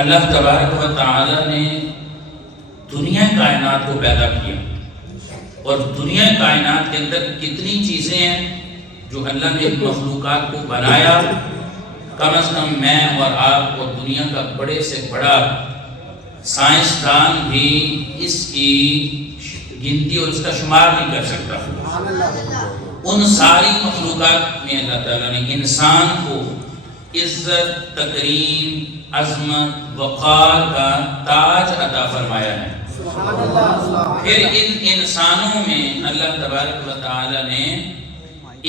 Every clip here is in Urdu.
اللہ تبارک و تعالی نے دنیا کائنات کو پیدا کیا، اور دنیا کائنات کے اندر کتنی چیزیں ہیں جو اللہ نے مخلوقات کو بنایا، کم از کم میں اور آپ اور دنیا کا بڑے سے بڑا سائنسدان بھی اس کی گنتی اور اس کا شمار نہیں کر سکتا۔ ان ساری مخلوقات میں اللہ تعالیٰ نے انسان کو عزت، تکریم، عظمت، وقار کا تاج عطا فرمایا ہے۔ پھر ان انسانوں میں اللہ تبارک و تعالی نے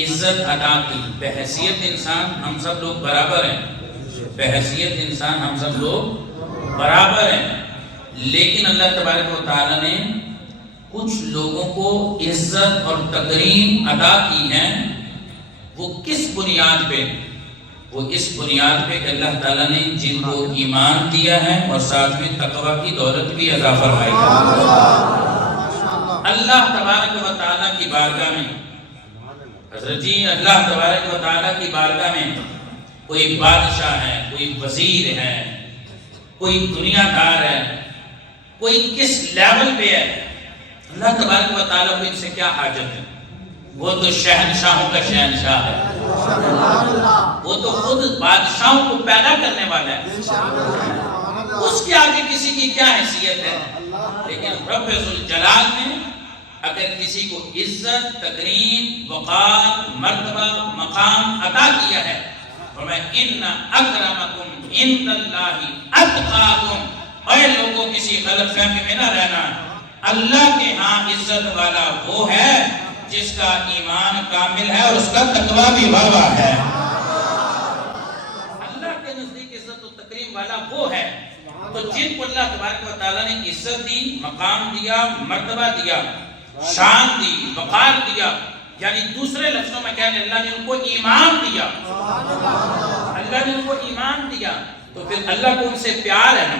عزت عطا کی۔ بحیثیت انسان ہم سب لوگ برابر ہیں، بحیثیت انسان ہم سب لوگ برابر ہیں، لیکن اللہ تبارک و تعالی نے کچھ لوگوں کو عزت اور تکریم عطا کی ہے۔ وہ کس بنیاد پہ؟ وہ اس بنیاد پہ کہ اللہ تعالیٰ نے جن کو ایمان دیا ہے اور ساتھ میں تقوی کی دولت بھی عطا فرمائی ہے۔ اللہ تبارک و تعالیٰ کی بارگاہ میں، حضرت جی اللہ تبارک و تعالیٰ کی بارگاہ میں کوئی بادشاہ ہے، کوئی وزیر ہے، کوئی دنیا دار ہے، کوئی کس لیول پہ ہے، اللہ تبارک و تعالیٰ کو ان سے کیا حاجت ہے؟ وہ تو شہنشاہوں کا شہنشاہ ہے، وہ تو خود بادشاہوں کو پیدا کرنے والا ہے، اس کے آگے کسی کی کیا حیثیت ہے؟ لیکن رب ذوالجلال نے اگر کسی کو عزت، تکریم، وقار، مرتبہ، مقام عطا کیا ہے، فرمایا ان اکرمکم عند اللہ اتقاکم۔ اے لوگوں کسی غلط فہمی میں نہ رہنا، اللہ کے ہاں عزت والا وہ ہے جس کا ایمان کامل ہے اور اس کا تقوی بھی والا ہے۔ اللہ کے نزدیک عزت و تکریم والا وہ ہے۔ تو جن کو اللہ تبارک و تعالیٰ نے عزت دی، مقام دیا، مرتبہ دیا، شان دی، وقار دیا، یعنی دوسرے لفظوں میں کہنے اللہ نے ان کو ایمان دیا، اللہ نے ان کو ایمان دیا، تو پھر اللہ کو ان سے پیار ہے نا؟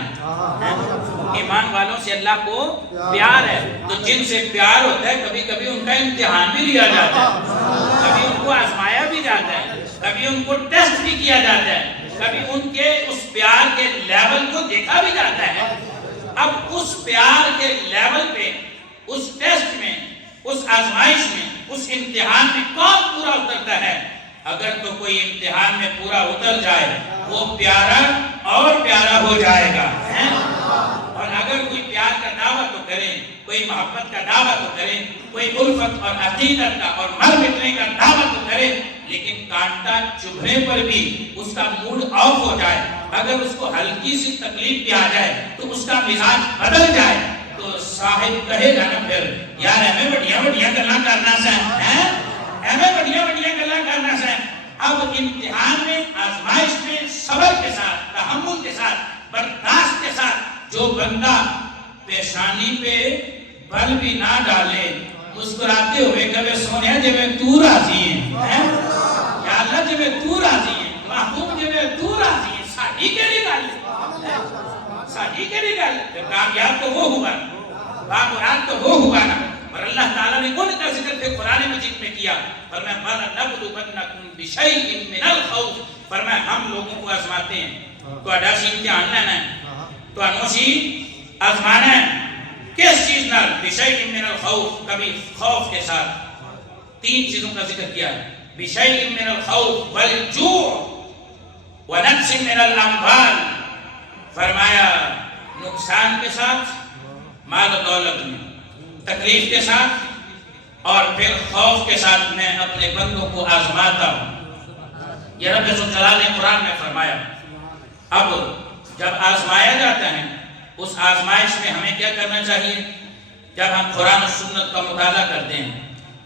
ایمان والوں سے اللہ کو پیار ہے۔ تو جن سے پیار ہوتا ہے کبھی کبھی ان کا امتحان بھی لیا جاتا ہے، کبھی ان کو آزمایا بھی جاتا ہے، کبھی ان کو ٹیسٹ بھی کیا جاتا ہے، کبھی ان کے اس پیار کے لیول کو دیکھا بھی جاتا ہے۔ اب اس پیار کے لیول پہ، اس ٹیسٹ میں، اس آزمائش میں، اس امتحان میں کون پورا اترتا ہے؟ اگر تو کوئی امتحان میں پورا اتر جائے وہ پیارا اور پیارا ہو جائے گا، اور اگر کوئی پیار کا دعویٰ تو کرے، کوئی محبت کا دعویٰ تو کرے، کوئی الفت اور عقیدت کا اور مر مٹنے کا دعویٰ تو کرے، لیکن کانٹا چبھنے پر بھی اس کا موڈ آف ہو جائے، اگر اس کو ہلکی سی تکلیف بھی آ جائے تو اس کا مزاج بدل جائے، تو صاحب کہے گا نا پھر یار ہمیں بڑھیا بڑھیا گلا کرنا سے ہیں، ہمیں بڑھیا بڑھیا گلا کرنا سے۔ اب امتحان میں، آزمائش میں صبر کے ساتھ، تحمل کے ساتھ، برداشت کے ساتھ جو بندہ پیشانی پہ بل بھی نہ ڈالے، مسکراتے ہوئے کبھی سونے جب تو راضی ہیں، یا اللہ جب تو راضی ہیں، محبوب جب تو راضی ہیں، ساڑھی کے لیے گل، ساڑھی کے لیے گل، کامیاب تو وہ ہوا، بامراد تو وہ ہوا نا۔ اور اللہ تعالیٰ نے ان کا ذکر پھر قرآن مجید میں کیا، فرمایا وَلَنَبْلُوَنَّكُمْ بِشَيْءٍ مِّنَ الْخَوْفِ، فرمایا ہم لوگوں کو آزماتے ہیں، تو اڈاسی امتحان لینا ہے، تو انوسی آزمانا ہے، کس چیز نال؟ بِشَيْءٍ مِّنَ الْخَوْفِ، کبھی خوف کے ساتھ، تین چیزوں کا ذکر کیا، بِشَيْءٍ مِّنَ الْخَوْفِ وَالْجُوعِ وَنَقْصٍ مِّنَ الْأَمْوَالِ، فرمایا نقصان کے ساتھ، مال و دولت میں، تکلیف کے ساتھ، اور پھر خوف کے ساتھ میں اپنے بندوں کو آزماتا ہوں۔ یہ رب ذوالجلال نے قرآن میں فرمایا۔ اب جب آزمایا جاتا ہے، اس آزمائش میں ہمیں کیا کرنا چاہیے؟ جب ہم قرآن و سنت کا مطالعہ کرتے ہیں،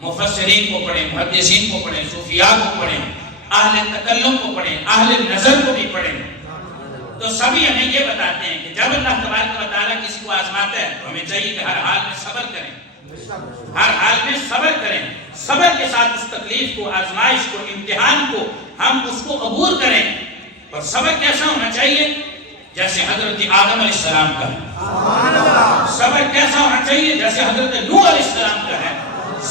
مفسرین کو پڑھیں، محدثین کو پڑھیں، صوفیاء کو پڑھیں، اہل تکلم کو پڑھیں، اہل نظر کو بھی پڑھیں، تو سبھی ہمیں یہ بتاتے ہیں کہ جب اللہ تبارک و تعالیٰ کسی کو آزماتا ہے تو ہمیں چاہیے کہ ہر حال میں صبر کریں، ہر حال میں صبر کریں، صبر کے ساتھ اس تکلیف کو، آزمائش کو، امتحان کو ہم اس کو عبور کریں۔ اور صبر کیسا ہونا چاہیے؟ جیسے حضرت آدم علیہ السلام کا ہے۔ صبر کیسا ہونا چاہیے؟ جیسے حضرت نوح علیہ السلام کا ہے۔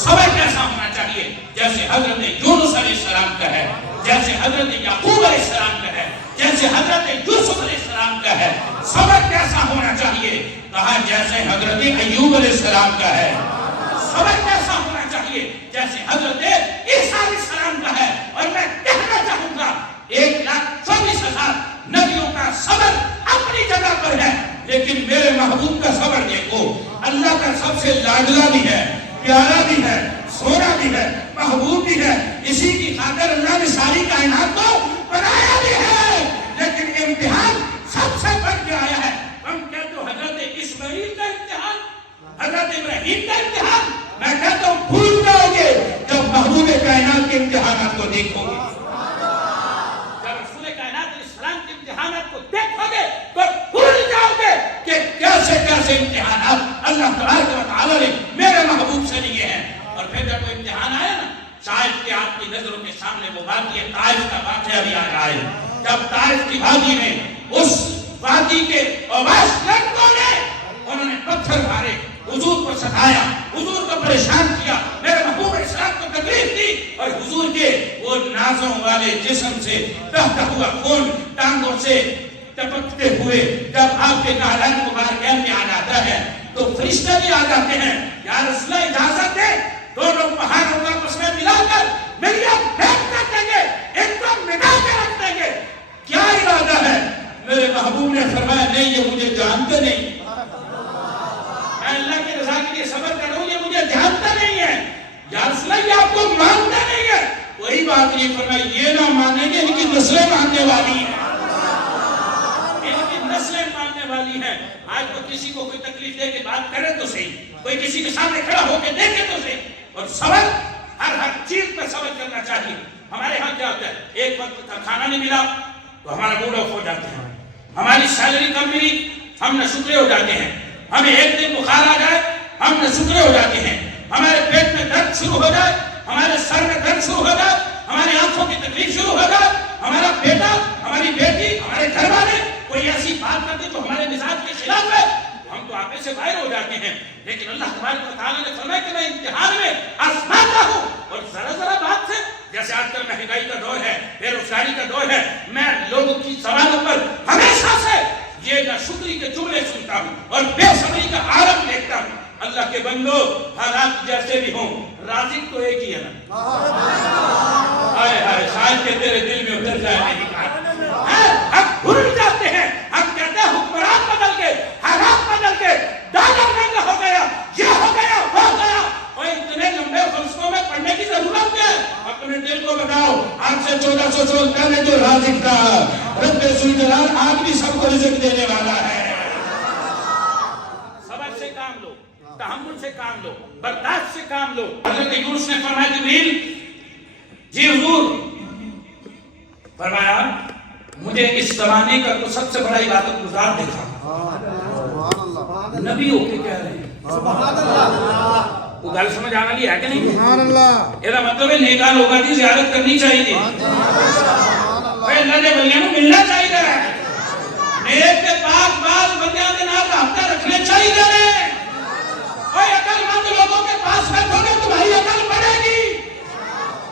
صبر کیسا ہونا چاہیے؟ جیسے حضرت یونس علیہ السلام کا ہے، جیسے حضرت یعقوب علیہ السلام کا ہے، جیسے حضرت یوسف علیہ السلام کا ہے۔ کہا جیسے حضرت ایوب علیہ السلام کا ہے. صبر کیسا ہونا چاہیے؟ جیسے حضرت عیسیٰ علیہ السلام کا ہے. اور میں کہنا چاہوں گا 1,24,000 نبیوں کا صبر اپنی جگہ پر ہے، لیکن میرے محبوب کا صبر دیکھو. اللہ کا سب سے لاڈلا بھی ہے، پیارا بھی ہے، سونا بھی ہے، محبوب بھی ہے. اسی کی خاطر اللہ نے ساری کائنات کو بنایا بھی ہے، لیکن امتحان سب سے بڑھ کے آیا ہے. ہم کہتے ہو حضرت اسماعیل کا امتحان، حضرت ابراہیم کا امتحان. میں کہتا ہوں بھول جاؤ گے جب محبوب کائنات کے امتحانات کو دیکھو گے. جب رسول کائنات علیہ السلام کے امتحانات کو دیکھو گے تو بھول جاؤ گے کہ کیسے کیسے امتحانات اللہ تبارک و تعالیٰ نے میرے محبوب سے لیے ہیں. اور پھر جب وہ امتحان آیا نا، شاید کہ آپ کی نظروں کے سامنے وہ وادی طائف کا واقعہ بھی آ رہا ہے. جب طائف کی وادی میں اس وادی کے اویس لڑکوں نے انہوں نے پتھر مارے، حضور کو ستایا، حضور کو پریشان کیا، میرے محبوب اسلام کو تکلیف دی، اور حضور کے وہ نازوں والے جسم سے بہتا ہوا خون ٹانگوں سے ٹپکتے ہوئے جب آپ کے نالان مبارکین میں آ جاتا ہے تو فرشتے بھی آ جاتے ہیں. یا رسول اللہ اجازت دے، دونوں پہاڑوں کا آپس میں ملا کر ملیا پھینک کر دیں گے، ایک دم مٹا کے رکھ دیں گے. کیا ارادہ ہے؟ میرے محبوب نے فرمایا نہیں، یہ مجھے جانتے نہیں، میں اللہ کی رضا کے لیے صبر کر رہا ہوں، یہ مجھے جانتا نہیں ہے. یا رسول اللہ یہ آپ کو مانتا نہیں ہے. کوئی بات نہیں، فرمایا یہ نہ مانیں گے، ان کی نسلیں ماننے والی ہیں، ان کی نسلیں ماننے والی ہیں. آج تو کسی کو کوئی تکلیف دے کے بات کرے تو صحیح، کوئی کسی کے سامنے کھڑا ہو کے دیکھے تو صحیح. اور صبر، ہر چیز پر صبر کرنا چاہیے. ہمارے ہاں کیا ہوتا ہے، ایک وقت کا کھانا نہیں ملا تو ہمارا موڈ آف ہو جاتے ہیں، ہماری سیلری کم ملی ہم نشکرے ہو جاتے ہیں، ہمیں ایک دن بخار آ جائے ہم نشکرے ہو جاتے ہیں، ہمارے پیٹ میں درد شروع ہو جائے، ہمارے سر میں درد شروع ہو جائے، ہماری آنکھوں کی تکلیف شروع ہو جائے، ہمارا بیٹا، ہماری بیٹی، ہمارے گھر والے کوئی ایسی بات کرتے تو ہمارے مزاج کے خلاف ہے، ہم تو آپے سے باہر ہو جاتے ہیں. لیکن اللہ تبارک و تعالیٰ نے فرمایا کہ میں امتحان میں آزماتا ہوں. اور ذرا ذرا بات سے، جیسے آج کل مہنگائی کا دور ہے، بے روزگاری کا دور ہے، میں لوگوں کی زبانوں پر ہمیشہ سے یہ ناشکری کے جملے سنتا ہوں اور بے صبری کا عالم دیکھتا ہوں. اللہ کے بندو، حالات جیسے بھی ہوں رازق تو ایک ہی ہے نا. ہائے ہائے، شاید کہ تیرے دل میں اتر جائے میری بات. ہم بھول جاتے ہیں، ہم کہتے ہیں حکمران بدل گئے، حالات بدل گئے، ڈالر مہنگا ہو گیا، یہ ہو گیا، وہ گیا. اور اتنے لمبے فلسفوں میں پڑھنے کی ضرورت ہے. اپنے دل کو بتاؤ، آج سے 1400 سال پہلے جو رازق تھا، رب ذوالجلال آج بھی سب کو رزق دینے والا ہے. صبر سے کام لو، تحمل سے کام لو، برداشت سے کام لو. حضرت یونس نے فرمایا جبریل جی حضور، فرمایا مجھے اس زمانے کا تو سب سے بڑا عبادت گزار دیکھا. نبی ہو کے کہہ رہے ہیں سبحان اللہ. وہ گل سمجھ آنا لی ہے کہ نہیں؟ سبحان اللہ. یہ مطلب ہے نیکان لوگوں کی زیارت کرنی چاہیے، اللہ کے بندیاں کو ملنا چاہیے، نیک کے پاس بعض بندیاں کے نام رابطہ رکھنے چاہیے. اور عقل مند لوگوں کے پاس بیٹھو گے تمہاری عقل بڑھے گی،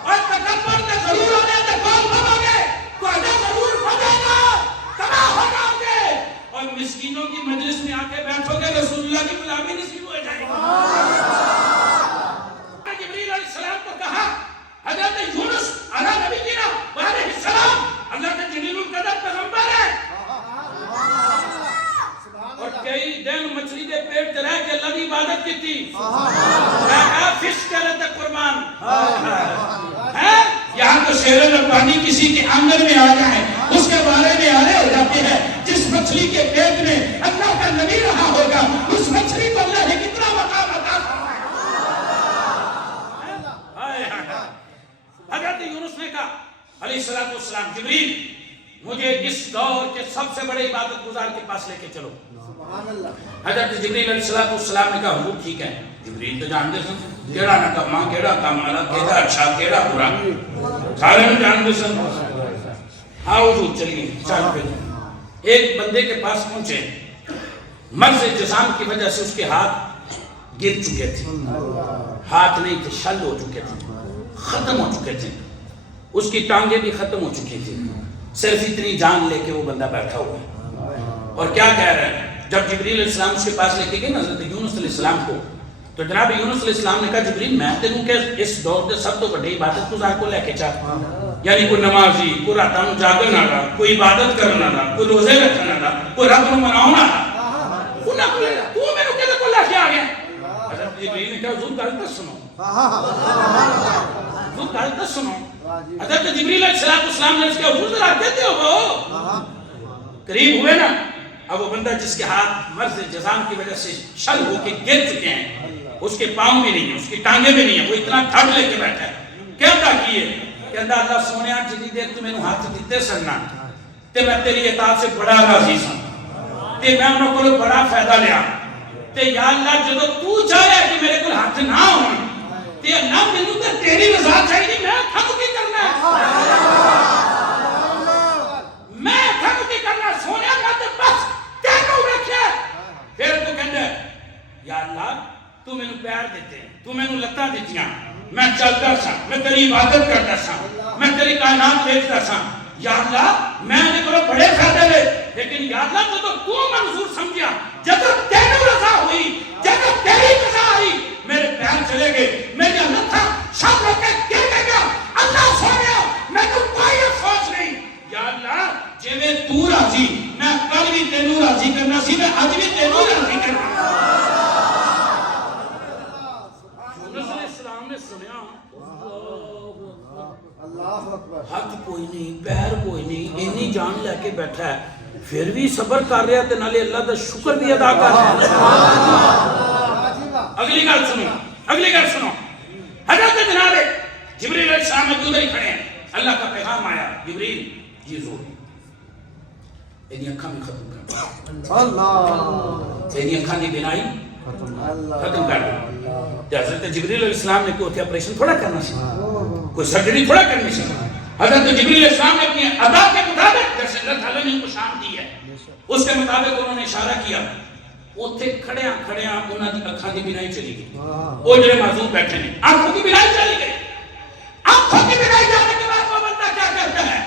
اور تکبر سے ضرور ہونے سے کون بنو گے تو اجر ضرور بڑھے گا، تباہ ہو جاؤ گے. اور مسکینوں کی مجلس میں آ کے بیٹھو گے رسول اللہ کی غلامی نصیب ہو جائے گی. جبریل علیہ السلام کو کہا حضرت یونس علیہ نبی جینا علیہ السلام، اللہ کے جلیل القدر پیغمبر ہے، اور کئی دن مچھلی کے پیٹ چ رہ کے اللہ کی عبادت کی تھی. فش کہہ رہے تھے قربان ہے. یہاں تو شیر ربانی کسی کے آنگن میں آ جائے اس کے بارے میں آلے ہو جاتے ہیں. جس مچھلی کے پیٹ میں اللہ کا نبی رہا ہوگا اس مچھلی کو اللہ نے کتنا مقام عطا فرمایا. حضرت یونس نے کہا علیہ السلام جبریل مجھے اس دور کے سب سے بڑے عبادت گزار کے پاس لے کے چلو. حضرت جبریل علیہ السلام نے کہا حضور ٹھیک ہے. جبریل تو جانتے سن کیڑا نکما، کیڑا کام والا، کیڑا اچھا، کیڑا برا، سارے میں جانتے سن. ہاں حضور چلیے چل پہ. ایک بندے کے پاس پہنچے، مرض جسام کی وجہ سے اس کے ہاتھ گر چکے تھے، ہاتھ نہیں تھے، شل ہو چکے تھے، ختم ہو چکے تھے، اس کی ٹانگیں بھی ختم ہو چکی تھی. صرف اتنی جان لے کے وہ بندہ بیٹھا ہوا ہے اور کیا کہہ رہا ہے جب جبریل علیہ السلام اس کے پاس لے کے گئے حضرت یونس علیہ السلام کو، تو جناب یونس علیہ السلام نے کہا جبریل میں تینوں کہ اس دور دے سب تو بڑی عبادت گزار کو لے کے چاہ، یعنی کوئی نمازی، کوئی راتاں نوں جاگن والا، کوئی عبادت کرن والا، کوئی روزے رکھن والا، کوئی رب نوں مناون والا، انہاں کو تو مینوں کدے کو لے کے آ گیا؟ حضرت جبریل نے کہا حضور گل تو سنو، حضور گل تو سنو۔ حضرت جبریل علیہ السلام نے اس کے حضور ذرا دیتے ہو وہ قریب ہوئے نا، اب وہ بندہ جس کے ہاتھ مرض جزام کی وجہ سے شل ہو کے گر چکے ہیں، اس کے پاؤں بھی نہیں ہیں، اس کی ٹانگیں بھی نہیں ہیں، وہ اتنا دھڑ لے کے بیٹھا ہے، کیا کہا کیے کہ اللہ سونیا جتنی دیر تو میں نے ہاتھ دیتے سننا تے میں تیری اطاعت سے بڑا راضی سن تے میں انہوں کو بڑا فائدہ لیا تے یا اللہ جدو تو چاہے کہ میرے کو ہاتھ نہ ہوں تے اللہ میں تے تیری رضا چاہیے، میں تھک کی کرنا ہے، میں تھک کی کرنا سونیا کا تے بس تینوں رکھے، پھر تو کہنے یا اللہ تو میں نے پیار دیتے ہیں، تو میں نے لتاں دیتیاں، میں چلتا سا، میں تیری عبادت کرتا سا، میں تیری کائنات دیکھتا سا، یا اللہ میں نے کرو بڑے فائدے لے، لیکن یا اللہ تو منظور سمجھا جب تینوں رضا ہوئی، جب تیری رضا آئی، میرے پیر چلے گئے، میں نے لتاں شب رکھ کے گر گیا، اللہ سونیا میں تو کوئی افسوس نہیں، یا اللہ جے میں تو راضی، میں کل بھی تینوں راضی کرنا سی، میں آج بھی تینوں راضی کرنا۔ ہاتھ کوئی نہیں، پیر کوئی نہیں، اینی جان لے کے بیٹھا ہے، پھر بھی صبر کر رہا تے نالے اللہ دا شکر بھی ادا کر رہا ہے۔ اگلی گل سنو، اگلی گل سنو، حضرت جناب جبریل علیہ السلام ادھر ہی کھڑے ہیں، اللہ کا پیغام آیا، جبریل جی زور اینی اکھاں بھی ختم کر، اللہ اینی اکھاں دی بینائی ختم کر دو۔ حضرت جبریل علیہ السلام نے کوئی آپریشن تھوڑا کرنا سی، کوئی سرجری تھوڑا کرنی سی، حضرت جبریل علیہ السلام نے اپنی ادا کے مطابق جیسے اللہ تعالیٰ نے ان کو شان دی ہے اس کے مطابق انہوں نے اشارہ کیا، اوتھے کھڑیاں کھڑیاں انہاں دی اکھاں دی بینائی چلی گئی، وہ جڑے معذور بیٹھے ہیں آنکھوں کی بینائی چلی گئی، آنکھوں کی بینائی جانے کے بعد وہ بندہ کیا کہتا ہے،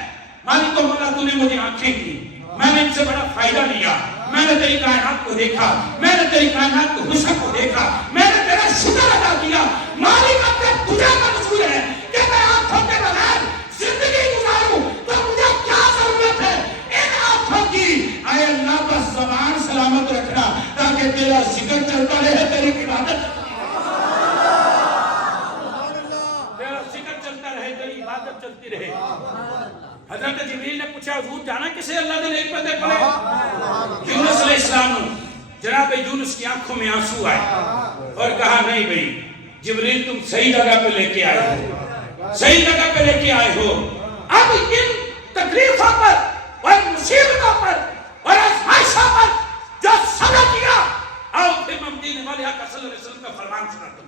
مالک و مولا تو نے مجھے آنکھیں دی، میں نے ان سے بڑا فائدہ لیا، میں نے تیری کائنات کو دیکھا، میں نے تیری کائنات کو حسن کو دیکھا، میں نے تیرا شکر ادا کیا، مالک اب تک تجھے منظور ہے کہ میں آنکھوں کے بغیر زندگی گزاروں، تو مجھے کیا ضرورت ہے ان آنکھوں کی، اے اللہ بس زبان سلامت رکھنا تاکہ تیرا ذکر چلتا رہے، تیری عبادت تیرا ذکر چلتا رہے، تیری عبادت چلتی رہے۔ حضرت جبریل نے پوچھا حضور جانا کسے اللہ نے ایک بندے پڑے؟ یونس علیہ السلام، جناب یونس کی آنکھوں میں آنسو آئے اور کہا نہیں بھئی جبریل تم صحیح جگہ پہ لے کے آئے ہو، صحیح جگہ پہ لے کے آئے ہو، اب ان تکلیفوں پر اور مصیبتوں پر اور آزمائشوں پر جو صبر کیا، آؤ پھر مدینے والے آقا صلی اللہ علیہ وسلم کا فرمان سنا دوں۔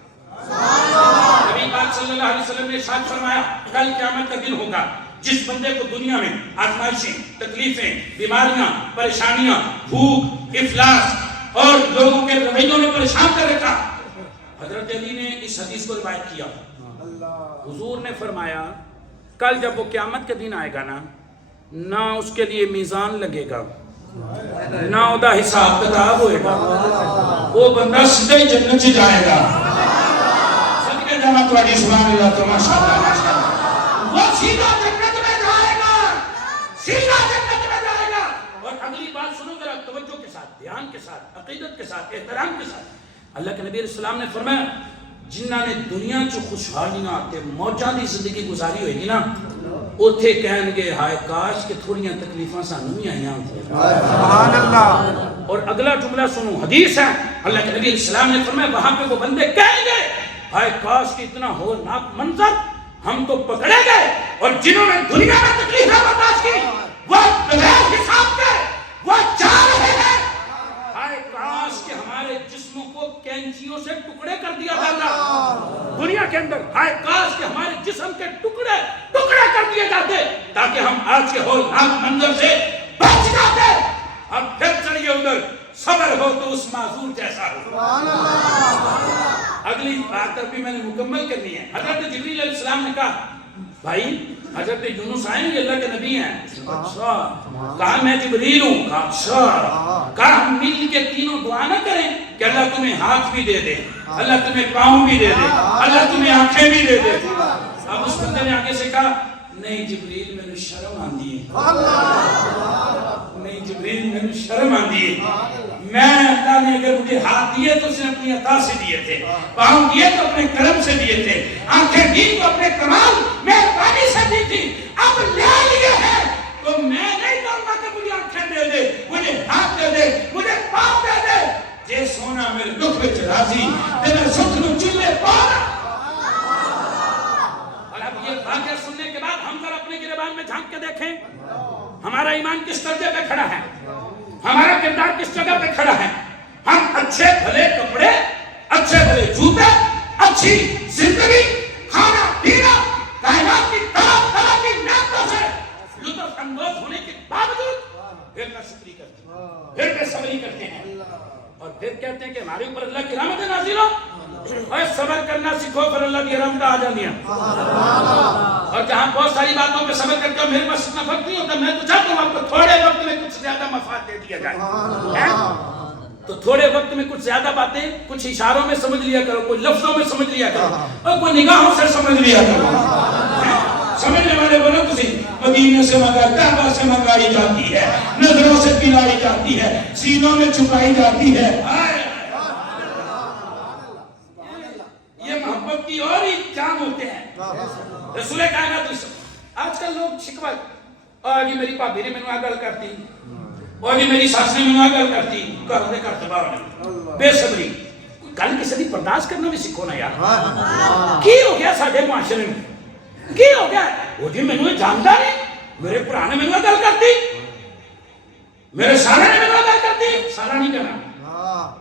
نبی پاک صلی اللہ علیہ وسلم نے ارشاد فرمایا کل قیامت کا دن ہوگا جس بندے کو دنیا میں آزمائشیں، تکلیفیں، بیماریاں، پریشانیاں، بھوک، افلاس اور لوگوں کے رویوں نے پریشان کر رکھا، حضرت علی نے اس حدیث کو روایت کیا، حضور نے فرمایا کل جب وہ قیامت کے دن آئے گا نا، نہ اس کے لیے میزان لگے گا، نہ ادا حساب کتاب ہوئے گا، وہ بندہ سیدھے جنت سے جائے گا۔ صدقے جانا تو علی سبحان اللہ تو ماشاءاللہ ماشاءاللہ، وہ سیدھا جنت میں جائے گا، سیدھا جنت میں جائے گا۔ اور اگلی بات سنو ذرا توجہ کے ساتھ، دھیان کے ساتھ، عقیدت کے ساتھ، احترام کے ساتھ۔ اللہ کے نبی علیہ السلام نے فرمایا جنہاں نے دنیا چو خوشحالیاں تے موجاں دی زندگی گزاری ہوئے گی نا، اوتھے کہن گے ہائے کاش کہ تھوڑیاں تکلیفاں سانوں بھی آئیاں ہوتی ہیں۔ سبحان اللہ۔ اور اگلا جملہ سنو، حدیث ہے، اللہ کے نبی علیہ السلام نے فرمایا وہاں پہ وہ بندے کہیں گے ہائے کاش کہ اتنا ہولناک منظر ہم تو پکڑے گئے، اور جنہوں نے دنیا میں تکلیفیں برداشت کی وہ بغیر حساب کے وہ جا رہے ہیں، ہائے کاش کہ ہمارے جسموں کو کینچیوں سے ٹکڑے کر دیا جاتا دنیا کے اندر، ہائے کاش کہ ہمارے جسم کے ٹکڑے ٹکڑے کر دیے جاتے تاکہ ہم آج کے ہولناک منظر سے بچ جاتے۔ اب پھر چڑھیے ادھر، صبر ہو تو اس معذور جیسا ہو۔ اگلی بات ابھی میں نے مکمل کرنی ہے۔ حضرت جبریل علیہ السلام نے کہا بھائی حضرت یونس آئیں گے اللہ کے نبی ہیں. اچھا کہا میں جبریل ہوں. کہا اچھا کہا ہم مل کے تینوں دعا نہ کریں کہ اللہ تمہیں ہاتھ بھی دے دے, اللہ تمہیں پاؤں بھی دے دے, اللہ تمہیں آنکھیں بھی دے دے. اب اس بندے نے آگے سے کہا نہیں جبریل میں نے شرم آندی ہے, نہیں جبریل میں نے شرم آندی ہے. میں اللہ نے اگر مجھے ہاتھ دیے تو اس نے اپنی عطا سے دیے تھے, پاؤں دیے تو اپنے کرم سے دیے تھے, آنکھیں دی تو اپنے کمال مہربانی سے دی تھی. اب لے لیے ہے تو میں نہیں کہوں گا کہ مجھے آنکھیں دے دے, مجھے ہاتھ دے دے, مجھے پاؤں دے دے. جے سونا میرے دکھ وچ راضی تے میں سکھ نو چلے پانا. اور اب یہ واقعہ سننے کے بعد ہم ذرا اپنے گریبان میں جھانک کے دیکھیں ہمارا ایمان کس درجے پہ کھڑا ہے, ہمارا کردار کس جگہ پہ کھڑا ہے. ہم اچھے بھلے کپڑے, اچھے بھلے جوتے, اچھی زندگی, کھانا پینا, کائنات کی طرح طرح کی نعمتوں سے لطف اندوز ہونے کے باوجود پھر نہ شکری کرتے ہیں, پھر بے صبری کرتے ہیں, اور پھر کہتے ہیں کہ ہمارے اوپر اللہ کی رحمت نازل ہو. اور صبر کرنا سیکھو پھر اللہ کی رحمت آ جاتی ہے. اور جہاں بہت ساری باتوں پہ صبر کرتے ہو میرے پاس اتنا فرق نہیں ہوتا, میں تو چاہتا ہوں آپ کو تھوڑے وقت میں کچھ زیادہ مفاد دے دیا جائے. تو تھوڑے وقت میں کچھ زیادہ باتیں کچھ اشاروں میں سمجھ لیا کرو, کوئی لفظوں میں سمجھ لیا کرو, اور کوئی نگاہوں سے سمجھ لیا کرو. سمجھنے والے بولو تسی مدینے سے منگائی, کعبہ سے منگائی جاتی ہے, نظروں سے پلائی جاتی ہے, سینوں میں چھپائی جاتی ہے. یہ محبت کی اور ہی جام ہوتے ہیں. رسول کائنات آج کل لوگ شکوا, اور یہ میری بھابی نے مینوں گل کرتی, اور یہ میری ساس نے مینوں گل کرتی, گھر دے گھر باہر نہیں. بے صبری, گل کسی دی برداشت کرنا بھی سیکھو نا یار. کی ہو گیا ساڈے معاشرے میں, کی ہو گیا؟ وہ جی مینوں جانتا نہیں, میرے پرانے مینوں گل کرتی, میرے سارے نے مینوں گل کرتی. سارا نہیں کہنا,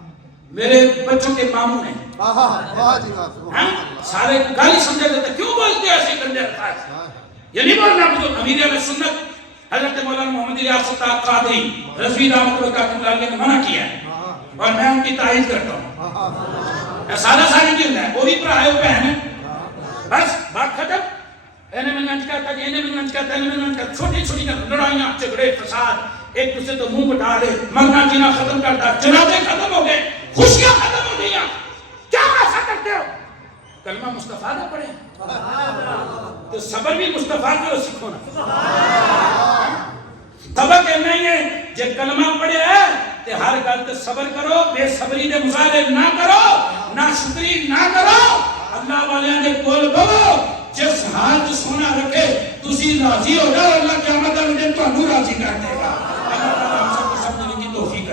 میرے بچوں کے ماموں نے سارے گالی سمجھا دیتے, کیوں بولتے ہیں ایسے گندے الفاظ؟ یہ نہیں بولنا. امیر اہل سنت حضرت مولانا محمد الیاس الطاق قادری رضوی رحمۃ اللہ علیہ نے منع کیا ہے, اور میں ان کی تائید کرتا ہوں. سارا ساری کیوں ہے, وہ بھی بھرا ہے, وہ بہن ہے, بس بات ختم. انہیں میں نے کہتا ہے, انہیں میں نے کہتا ہے, انہیں میں نے کہتا, چھوٹی چھوٹی لڑائیاں, جھگڑے, فساد, ایک دوسرے تو منہ بٹا دے, مرنا جینا ختم کرتا, جنازے ختم ہو گئے, خوشیاں ختم ہو گئی. کیا ایسا کرتے ہو؟ کلمہ مصطفیٰ نہ پڑھے تو صبر بھی مصطفیٰ کو سیکھو نا. سبق نہیں ہے جب کلمہ پڑھے ہے کہ ہر گل تے صبر کرو, بے صبری دے مظاہرے نہ کرو, نہ شکری نہ کرو. اللہ والیاں دے کول بہو, جس حال چ سونا رکھے تسی راضی ہو جاؤ, اللہ قیامت والے دن تانوں راضی کر دے گا. اللہ تعالی ہم سب کو سمجھنے کی توفیق